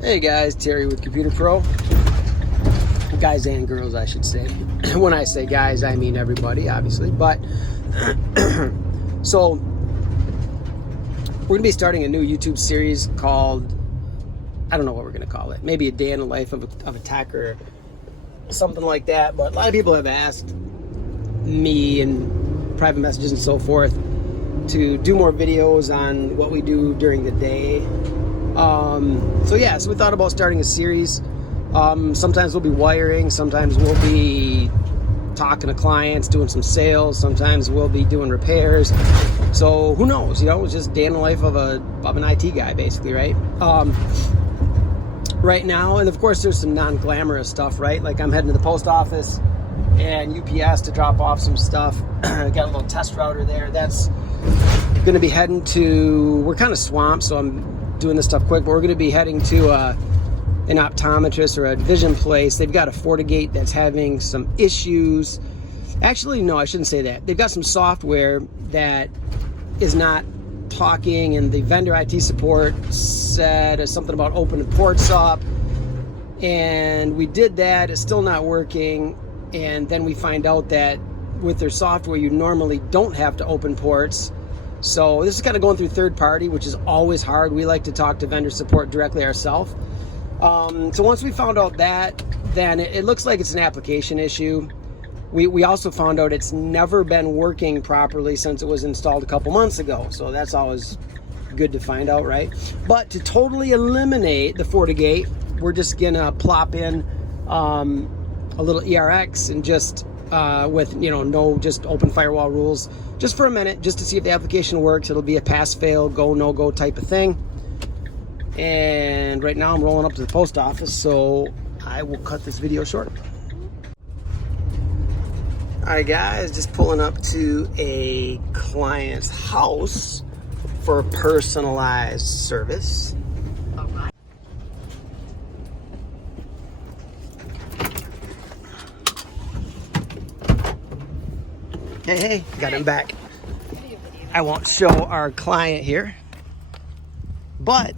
Hey guys, Terry with Computer Pro. Guys and girls, I should say. When I say guys, I mean everybody, obviously. But so we're gonna be starting a new YouTube series called, I don't know what we're gonna call it. Maybe a day in the life of a tacker, something like that. But a lot of people have asked me in private messages and so forth to do more videos on what we do during the day. So we thought about starting a series. Sometimes we'll be wiring, sometimes we'll be talking to clients, doing some sales, sometimes we'll be doing repairs. So who knows, it's just day in the life of an IT guy, basically, right? Right now, and of course there's some non-glamorous stuff, right? Like I'm heading to the post office and UPS to drop off some stuff. Got a little test router there. That's going to be heading to, we're kind of swamped, so I'm doing this stuff quick, but we're going to be heading to an optometrist or a vision place. They've got a FortiGate that's having some issues. Actually, no, I shouldn't say that. They've got some software that is not talking, and the vendor IT support said something about opening ports up, and we did that. It's still not working, and then we find out that with their software you normally don't have to open ports. So this is kind of going through third party, which is always hard. We like to talk to vendor support directly ourselves. So once we found out that, then it looks like it's an application issue. We also found out it's never been working properly since it was installed a couple months ago. So that's always good to find out, right? But to totally eliminate the FortiGate, we're just gonna plop in a little ERX and just with no just open firewall rules, just for a minute, just to see if the application works. It'll be a pass fail, go no go type of thing. And right now I'm rolling up to the post office, so I will cut this video short. Alright guys, just pulling up to a client's house for personalized service. Hey, got him back. I won't show our client here, but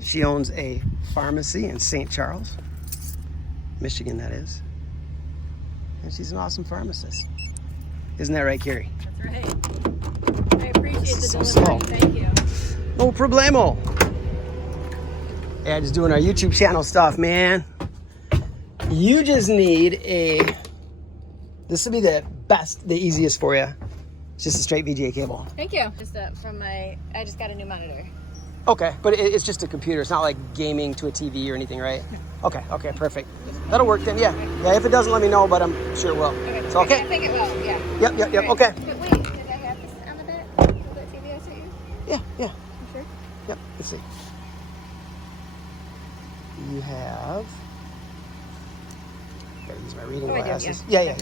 she owns a pharmacy in St. Charles, Michigan, that is. And she's an awesome pharmacist. Isn't that right, Carrie? That's right. I appreciate the delivery. Slow. Thank you. No problemo. Yeah, just doing our YouTube channel stuff, man. You just need this will be the best, the easiest for you. It's just a straight VGA cable. Thank you. Just I just got a new monitor. Okay, but it's just a computer. It's not like gaming to a TV or anything, right? Okay, perfect. That'll work then, yeah. Yeah, if it doesn't, let me know, but I'm sure it will. Okay. So, okay. I think it will, yeah. Yep, Right. okay. But wait, did I have this on the back? Will that TV I sent you? Yeah. You sure? Yep, let's see. You have... Gotta use my reading glasses. Yeah.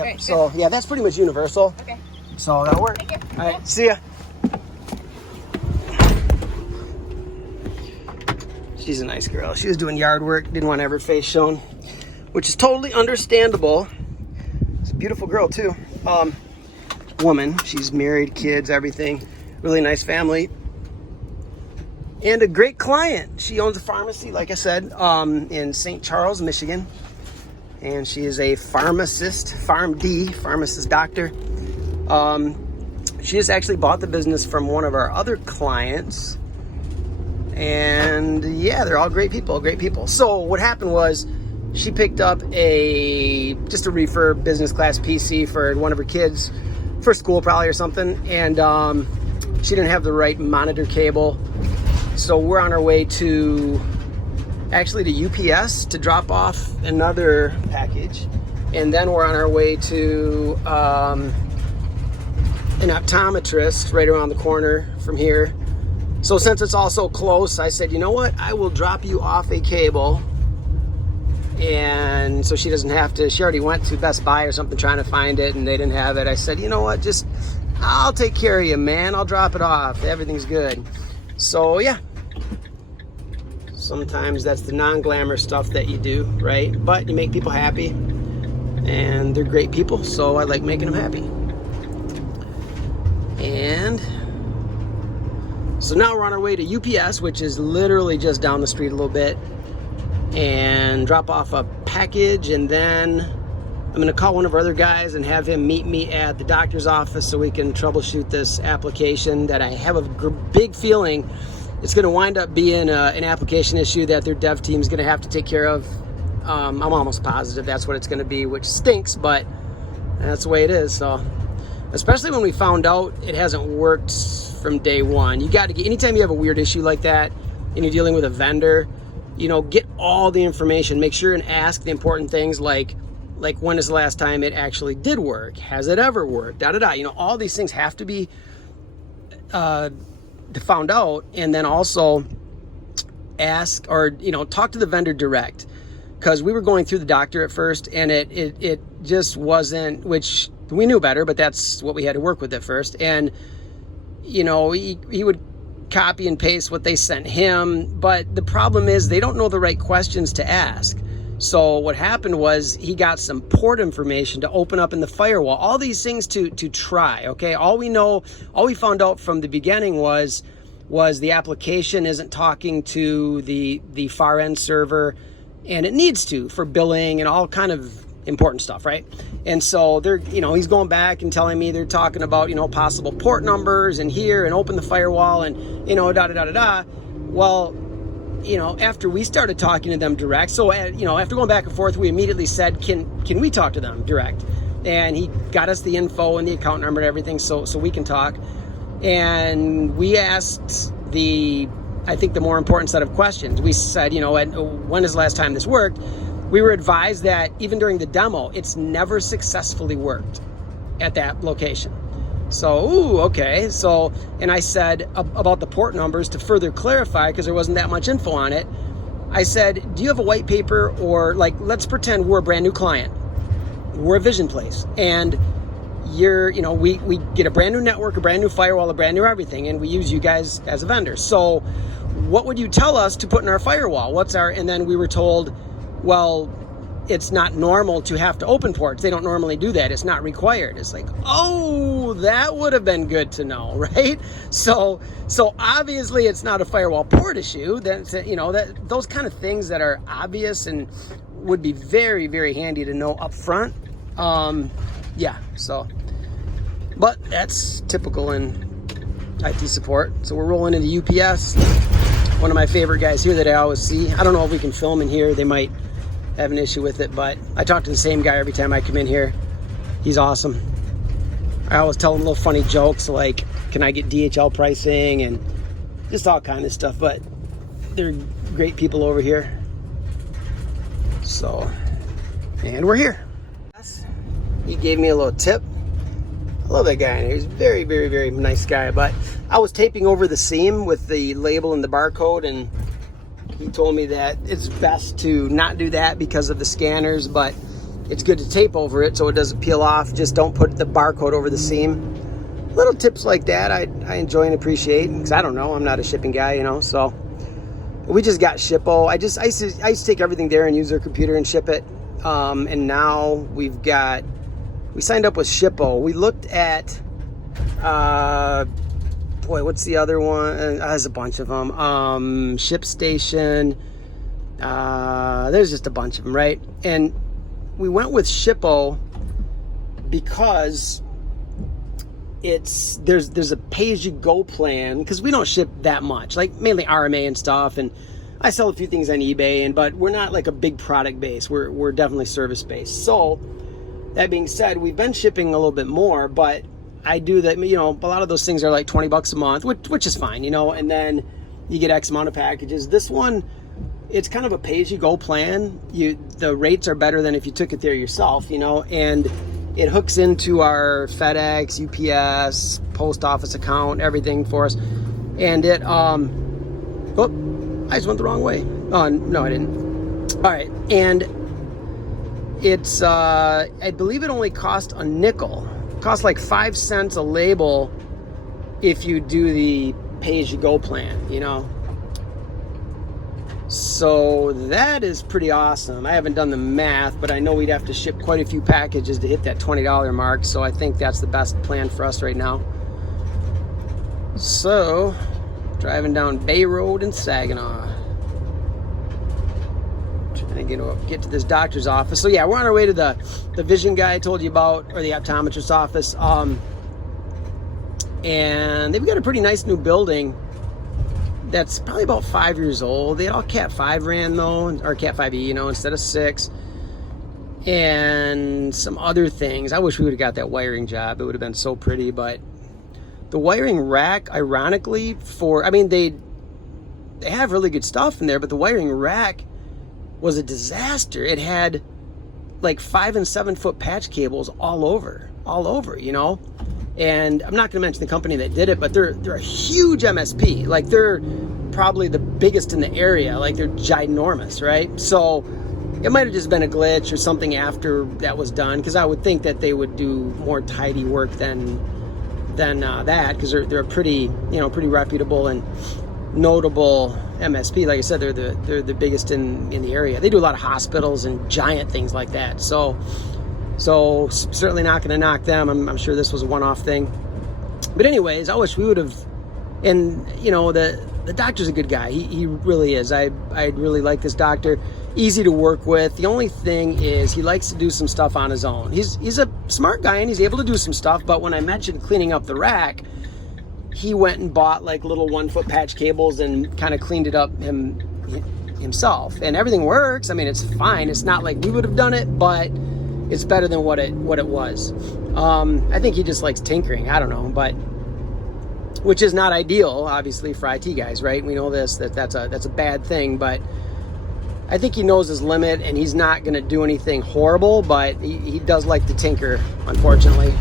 Right, So, yeah, that's pretty much universal. Okay. So that'll work. Thank you. All right, see ya. She's a nice girl. She was doing yard work, didn't want to have her face shown, which is totally understandable. She's a beautiful girl too. Woman. She's married, kids, everything. Really nice family. And a great client. She owns a pharmacy, like I said, in St. Charles, Michigan. And she is a pharmacist, PharmD, pharmacist doctor. She just actually bought the business from one of our other clients. And yeah, they're all great people. So what happened was she picked up just a refurb business class PC for one of her kids for school probably or something. And she didn't have the right monitor cable. So we're on our way to UPS to drop off another package. And then we're on our way to an optometrist right around the corner from here. So since it's all so close, I said, you know what? I will drop you off a cable. And so she doesn't have to, she already went to Best Buy or something trying to find it and they didn't have it. I said, you know what? I'll take care of you, man. I'll drop it off. Everything's good. So yeah. Sometimes that's the non-glamour stuff that you do, right? But you make people happy. And they're great people, so I like making them happy. And So now we're on our way to UPS, which is literally just down the street a little bit, and drop off a package, and then I'm going to call one of our other guys and have him meet me at the doctor's office so we can troubleshoot this application that I have a big feeling it's going to wind up being an application issue that their dev team is going to have to take care of. I'm almost positive that's what it's going to be, which stinks, but that's the way it is. So, especially when we found out it hasn't worked from day one. You got to get, anytime you have a weird issue like that and you're dealing with a vendor, you know, get all the information. Make sure and ask the important things like when is the last time it actually did work? Has it ever worked? Da da da. You know, all these things have to be found out, and then also ask or, you know, talk to the vendor direct, because we were going through the doctor at first and it just wasn't, which we knew better, but that's what we had to work with at first. And, you know, he would copy and paste what they sent him, but the problem is they don't know the right questions to ask. So what happened was he got some port information to open up in the firewall, all these things to try, okay? All we found out from the beginning was the application isn't talking to the far end server, and it needs to for billing and all kind of important stuff, right? And so they're, you know, he's going back and telling me they're talking about, you know, possible port numbers and here and open the firewall and, you know, da da da da da. Well, you know, after we started talking to them direct, so, you know, after going back and forth, we immediately said, can we talk to them direct? And he got us the info and the account number and everything, so we can talk. And we asked I think the more important set of questions. We said, you know, when is the last time this worked? We were advised that even during the demo, it's never successfully worked at that location. So, ooh, okay. So, and I said about the port numbers to further clarify, because there wasn't that much info on it. I said, do you have a white paper, or like, let's pretend we're a brand new client. We're a Vision Place, and we get a brand new network, a brand new firewall, a brand new everything, and we use you guys as a vendor. So what would you tell us to put in our firewall? And then we were told, well, it's not normal to have to open ports. They don't normally do that. It's not required. It's like, oh, that would have been good to know, right? So obviously it's not a firewall port issue. That's, you know, that those kind of things that are obvious and would be very, very handy to know up front. Yeah, so, but that's typical in IT support. So we're rolling into UPS. One of my favorite guys here that I always see. I don't know if we can film in here. They might have an issue with it, but I talk to the same guy every time I come in here. He's awesome. I always tell him little funny jokes like, can I get DHL pricing, and just all kind of stuff, but they're great people over here. So, and we're here. He gave me a little tip. I love that guy in here. He's a very, very, very nice guy, but I was taping over the seam with the label and the barcode, and he told me that it's best to not do that because of the scanners, but it's good to tape over it so it doesn't peel off. Just don't put the barcode over the seam. Little tips like that I enjoy and appreciate, because I don't know, I'm not a shipping guy, you know. So we just got Shippo. I used to take everything there and use their computer and ship it, and now we signed up with Shippo. We looked at what's the other one? There's a bunch of them. ShipStation. There's just a bunch of them, right? And we went with Shippo because there's a pay-as-you-go plan, because we don't ship that much, like mainly RMA and stuff, and I sell a few things on eBay, but we're not like a big product base. We're definitely service based. So that being said, we've been shipping a little bit more, but I do that, you know, a lot of those things are like $20 a month, which is fine, you know, and then you get X amount of packages. This one, it's kind of a pay-as-you-go plan. The rates are better than if you took it there yourself, you know, and it hooks into our FedEx, UPS, post office account, everything for us. And it, I just went the wrong way. Oh, no, I didn't. All right, and it's, I believe it only cost a nickel. It costs like 5 cents a label if you do the pay-as-you-go plan, you know. So that is pretty awesome. I haven't done the math, but I know we'd have to ship quite a few packages to hit that $20 mark. So I think that's the best plan for us right now. So Driving down Bay Road in Saginaw. Trying to get to this doctor's office. So yeah, we're on our way to the vision guy I told you about, or the optometrist's office. And they've got a pretty nice new building that's probably about 5 years old. They had all Cat 5 ran though, or Cat 5e, you know, instead of 6. And some other things. I wish we would have got that wiring job. It would have been so pretty, but the wiring rack, ironically, they have really good stuff in there, but the wiring rack was a disaster. It had like 5 and 7 foot patch cables all over, you know? And I'm not gonna mention the company that did it, but they're a huge MSP. Like they're probably the biggest in the area. Like they're ginormous, right? So it might have just been a glitch or something after that was done, because I would think that they would do more tidy work than that, because they're a pretty, you know, pretty reputable and notable MSP. Like I said, they're the biggest in the area. They do a lot of hospitals and giant things like that. So certainly not going to knock them. I'm sure this was a one-off thing. But anyways, I wish we would have. And you know, the doctor's a good guy. He really is. I really like this doctor. Easy to work with. The only thing is he likes to do some stuff on his own. He's a smart guy and he's able to do some stuff. But when I mentioned cleaning up the rack, he went and bought like little 1 foot patch cables and kind of cleaned it up himself. And everything works. I mean, it's fine. It's not like we would have done it, but it's better than what it was. I think he just likes tinkering. I don't know, but which is not ideal, obviously, for IT guys, right? We know that's a bad thing, but I think he knows his limit and he's not going to do anything horrible, but he does like to tinker, unfortunately.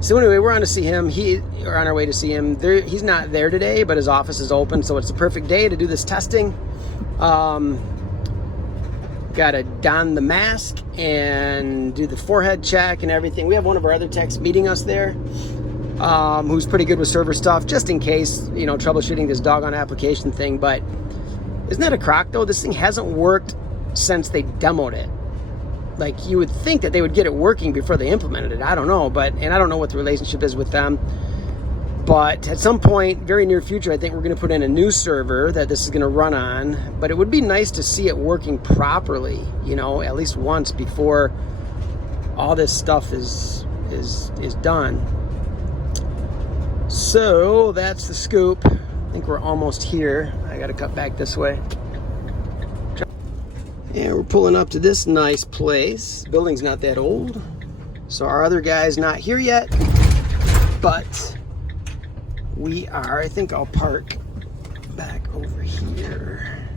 So anyway, we're on to see him. We're on our way to see him. He's not there today, but his office is open, so it's the perfect day to do this testing. Got to don the mask and do the forehead check and everything. We have one of our other techs meeting us there, who's pretty good with server stuff, just in case, you know, troubleshooting this doggone application thing. But isn't that a crock, though? This thing hasn't worked since they demoed it. Like, you would think that they would get it working before they implemented it. I don't know, and I don't know what the relationship is with them. But at some point, very near future, I think we're going to put in a new server that this is going to run on. But it would be nice to see it working properly, you know, at least once before all this stuff is done. So that's the scoop. I think we're almost here. I got to cut back this way. And we're pulling up to this nice place. The building's not that old, so our other guy's not here yet, but we are. I think I'll park back over here.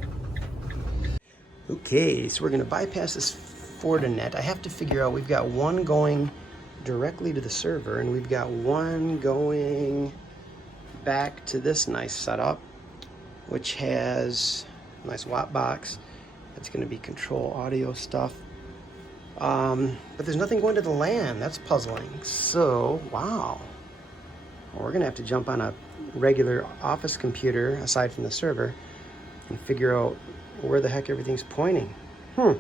Okay, so we're gonna bypass this Fortinet. I have to figure out, we've got one going directly to the server and we've got one going back to this nice setup, which has a nice watt box. That's going to be control audio stuff. But there's nothing going to the LAN. That's puzzling. So, wow. Well, we're going to have to jump on a regular office computer, aside from the server, and figure out where the heck everything's pointing. I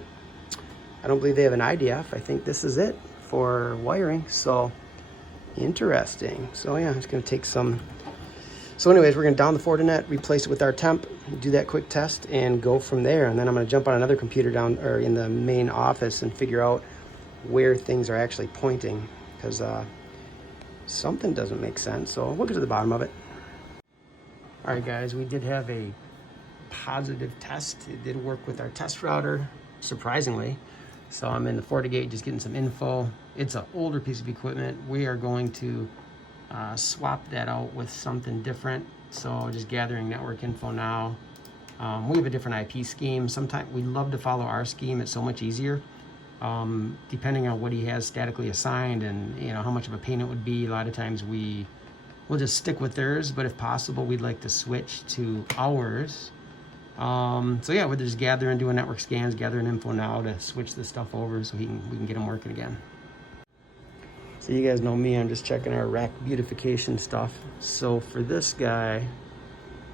don't believe they have an IDF. I think this is it for wiring. So, interesting. So, yeah, it's going to take some... So anyways, we're going to down the Fortinet, replace it with our temp, do that quick test, and go from there. And then I'm going to jump on another computer down or in the main office and figure out where things are actually pointing, because something doesn't make sense. So we'll get to the bottom of it. All right, guys, we did have a positive test. It did work with our test router, surprisingly. So I'm in the FortiGate just getting some info. It's an older piece of equipment. We are going to swap that out with something different. So just gathering network info now. We have a different IP scheme. Sometimes we love to follow our scheme. It's so much easier. Depending on what he has statically assigned and you know how much of a pain it would be, a lot of times we'll just stick with theirs, but if possible we'd like to switch to ours. So yeah, we're just gathering, doing network scans, gathering info now to switch this stuff over so we can get them working again. So you guys know me, I'm just checking our rack beautification stuff. So for this guy,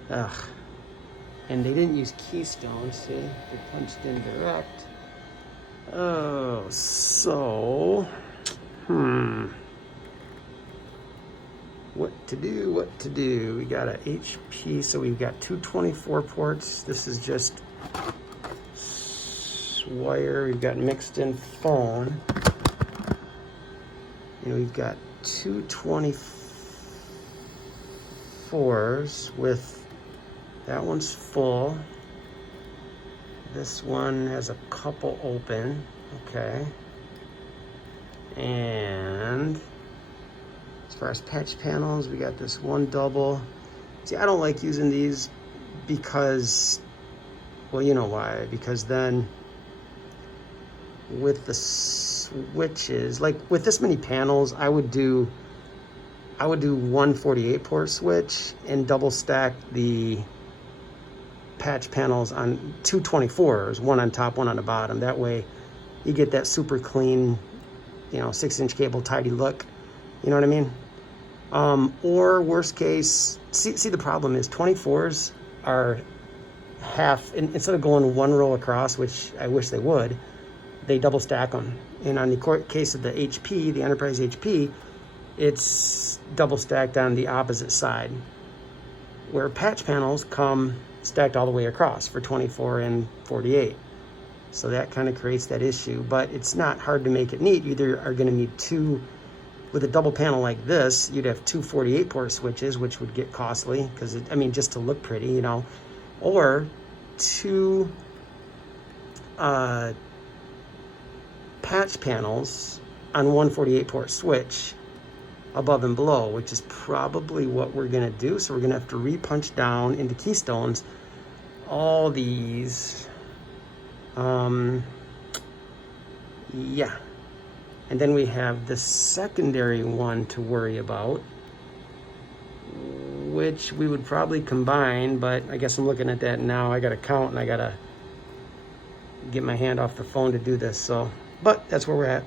and they didn't use Keystone, see? They punched in direct. Oh, so, what to do. We got a HP, so we've got 224 ports. This is just wire. We've got mixed in phone. And we've got 224s with, that one's full. This one has a couple open, okay. And as far as patch panels, we got this one double. See, I don't like using these because, well, you know why, because then with the switches, like with this many panels, I would do one 48 port switch and double stack the patch panels on 224s, one on top, one on the bottom. That way you get that super clean, you know, 6-inch cable tidy look. You know what I mean? Or worst case, see the problem is 24s are half, instead of going one row across, which I wish they would, they double stack them. And on the case of the HP, the Enterprise HP, it's double stacked on the opposite side, where patch panels come stacked all the way across for 24 and 48. So that kind of creates that issue, but it's not hard to make it neat. You either are going to need two, with a double panel like this, you'd have two 48 port switches, which would get costly because, I mean, just to look pretty, you know, or two patch panels on one 48 port switch above and below, which is probably what we're going to do. So we're going to have to re-punch down into keystones all these. Yeah. And then we have the secondary one to worry about, which we would probably combine, but I guess I'm looking at that now. I got to count and I got to get my hand off the phone to do this. So, but that's where we're at.